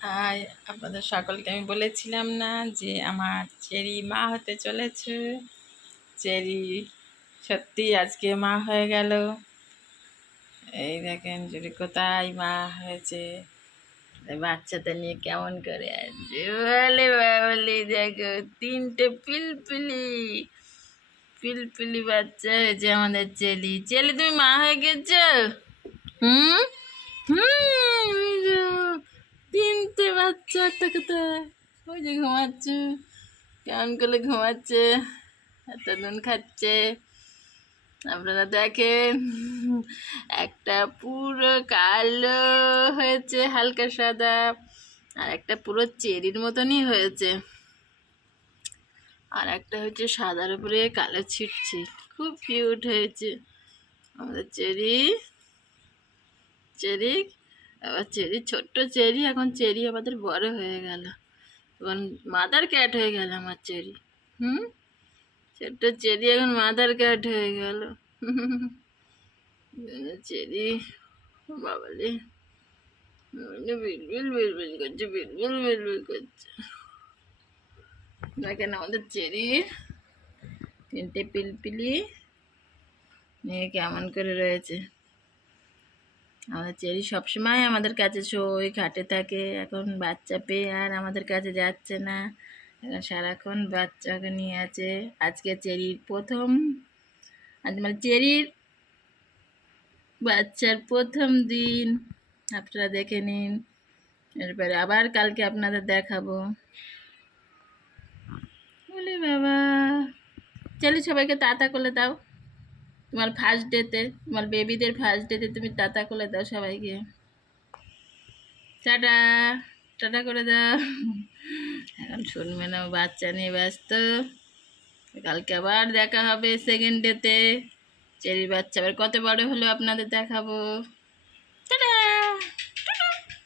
আর আপনাদের সকলকে আমি বলেছিলাম না যে আমার চেরি মা হতে চলেছে। চেরি সত্যি আজকে মা হয়ে গেল। এই দেখেন চেরি কোথায় মা হয়েছে, বাচ্চাদের নিয়ে কেমন করে আছে বলে বাবলি। দেখো তিনটে পিলপিলি পিলপিলি বাচ্চা হয়েছে আমাদের চেলি। চেলি তুমি মা হয়ে গেছো? হুম হুম এই যে তিনটে বাচ্চা, একটা কোথায়? ওই যে ঘুমাচ্ছে, কেমন করে ঘুমাচ্ছে, এত নুন খাচ্ছে। আপনারা দেখেন, একটা পুরো কালো হয়েছে হালকা সাদা, আর একটা পুরো চেরির মতনই হয়েছে, আর একটা হচ্ছে সাদার উপরে কালো ছিটছে। খুব কিউট হয়েছে আমাদের চেরি। চেরি আবার চেরি ছোট্ট চেরি, এখন চেরি আমাদের বড় হয়ে গেল, এখন মাদার ক্যাট হয়ে গেল আমার চেরি। হুম, ছোট্ট চেরি এখন মাদার ক্যাট হয়ে গেল। চেরি বাবালে বিলবিল বিলবিল করছে, বিলবিল বিলবিল করছে। দেখেন আমাদের চেরির তিনটে পিলপিলি নিয়ে কেমন করে রয়েছে। আমাদের চেরি সবসময় আমাদের কাছে শোয়, খাটে থাকে। এখন বাচ্চা পেয়ে আর আমাদের কাছে যাচ্ছে না, এখন সারাক্ষণ বাচ্চাকে নিয়ে আছে। আজকে চেরির প্রথম, আজ মানে চেরির বাচ্চার প্রথম দিন, আপনারা দেখে নিন। এরপরে আবার কালকে আপনাদের দেখাবো। বলি বাবা, চলো সবাইকে টাটা করে দাও। তোমার ফার্স্ট ডেতে, তোমার বেবিদের ফার্স্ট ডেতে তুমি টাটা করে দাও সবাইকে। টাটা, টাটা করে দাও। এখন শুনবে না, বাচ্চা নিয়ে ব্যস্ত। কালকে আবার দেখা হবে সেকেন্ড ডেতে। চেরির বাচ্চা আবার কত বড় হলো আপনাদের দেখাবো। টাটা।